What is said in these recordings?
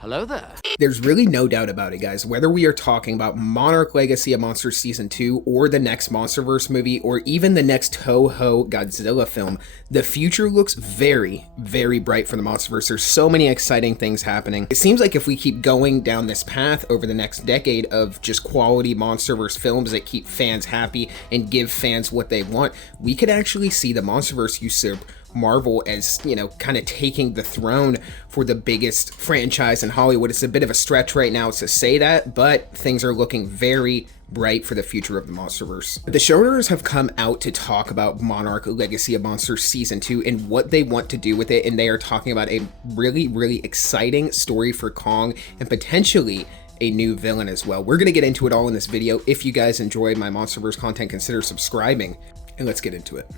Hello there. There's really no doubt about it, guys. Whether we are talking about Monarch Legacy of Monsters Season 2 or the next MonsterVerse movie or even the next Toho Godzilla film, the future looks very, very bright for the MonsterVerse. There's so many exciting things happening. It seems like if we keep going down this path over the next decade of just quality MonsterVerse films that keep fans happy and give fans what they want, we could actually see the MonsterVerse usurp Marvel as, kind of taking the throne for the biggest franchise in Hollywood. It's a bit of a stretch right now to say that, but things are looking very bright for the future of the MonsterVerse. The showrunners have come out to talk about Monarch Legacy of Monsters Season 2 and what they want to do with it, and they are talking about a really, really exciting story for Kong and potentially a new villain as well. We're going to get into it all in this video. If you guys enjoy my MonsterVerse content, consider subscribing, and let's get into it.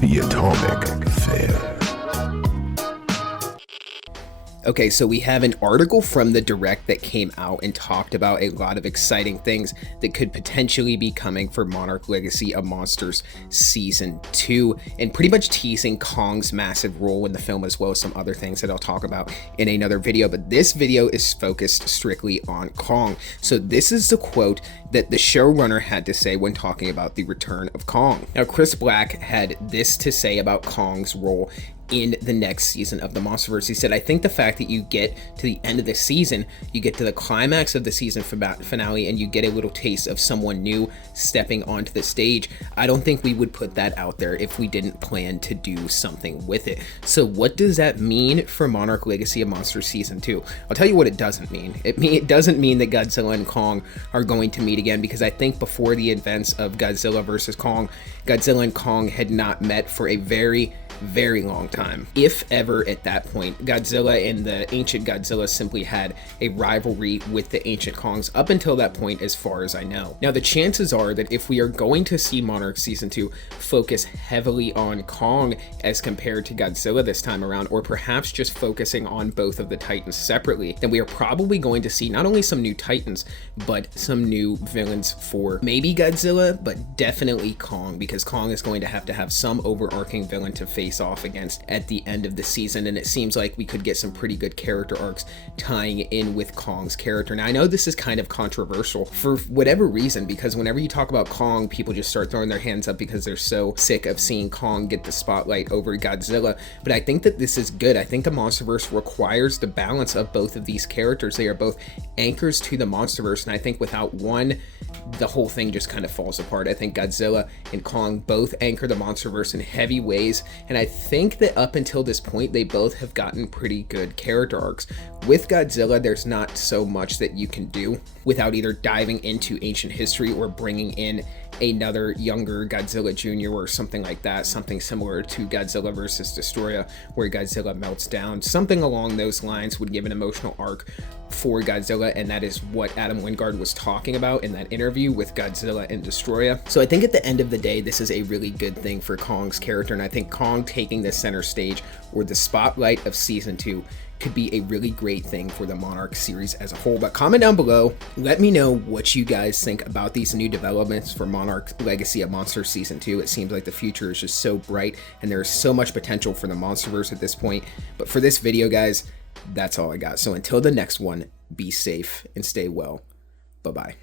The Atomic Fair. Okay, so we have an article from the Direct that came out and talked about a lot of exciting things that could potentially be coming for Monarch Legacy of Monsters Season 2, and pretty much teasing Kong's massive role in the film as well as some other things that I'll talk about in another video, but this video is focused strictly on Kong. So this is the quote that the showrunner had to say when talking about the return of Kong. Now, Chris Black had this to say about Kong's role in the next season of the MonsterVerse. He said, "I think the fact that you get to the end of the season, you get to the climax of the season finale, and you get a little taste of someone new stepping onto the stage, I don't think we would put that out there if we didn't plan to do something with it." So what does that mean for Monarch Legacy of Monsters Season 2? I'll tell you what it doesn't mean. It doesn't mean that Godzilla and Kong are going to meet again, because I think before the events of Godzilla versus Kong, Godzilla and Kong had not met for a very, very long time. If ever at that point, Godzilla and the ancient Godzilla simply had a rivalry with the ancient Kongs up until that point, as far as I know. Now, the chances are that if we are going to see Monarch Season 2 focus heavily on Kong as compared to Godzilla this time around, or perhaps just focusing on both of the Titans separately, then we are probably going to see not only some new Titans, but some new villains for maybe Godzilla, but definitely Kong, because Kong is going to have some overarching villain to face off against at the end of the season, and it seems like we could get some pretty good character arcs tying in with Kong's character. Now, I know this is kind of controversial for whatever reason, because whenever you talk about Kong, people just start throwing their hands up because they're so sick of seeing Kong get the spotlight over Godzilla, but I think that this is good. I think the MonsterVerse requires the balance of both of these characters. They are both anchors to the MonsterVerse, and I think without one, the whole thing just kind of falls apart. I think Godzilla and Kong both anchor the MonsterVerse in heavy ways, and I think that up until this point, they both have gotten pretty good character arcs. With Godzilla, there's not so much that you can do without either diving into ancient history or bringing in another younger Godzilla Jr. or something like that, something similar to Godzilla vs. Destroya, where Godzilla melts down. Something along those lines would give an emotional arc for Godzilla, and that is what Adam Wingard was talking about in that interview with Godzilla and Destroya. So I think at the end of the day, this is a really good thing for Kong's character, and I think Kong taking the center stage or the spotlight of Season 2 could be a really great thing for the Monarch series as a whole. But comment down below, let me know what you guys think about these new developments for Monarch Legacy of Monsters Season 2. It seems like the future is just so bright, and there's so much potential for the MonsterVerse at this point. But for this video, guys, that's all I got. So until the next one, be safe and stay well. Bye-bye.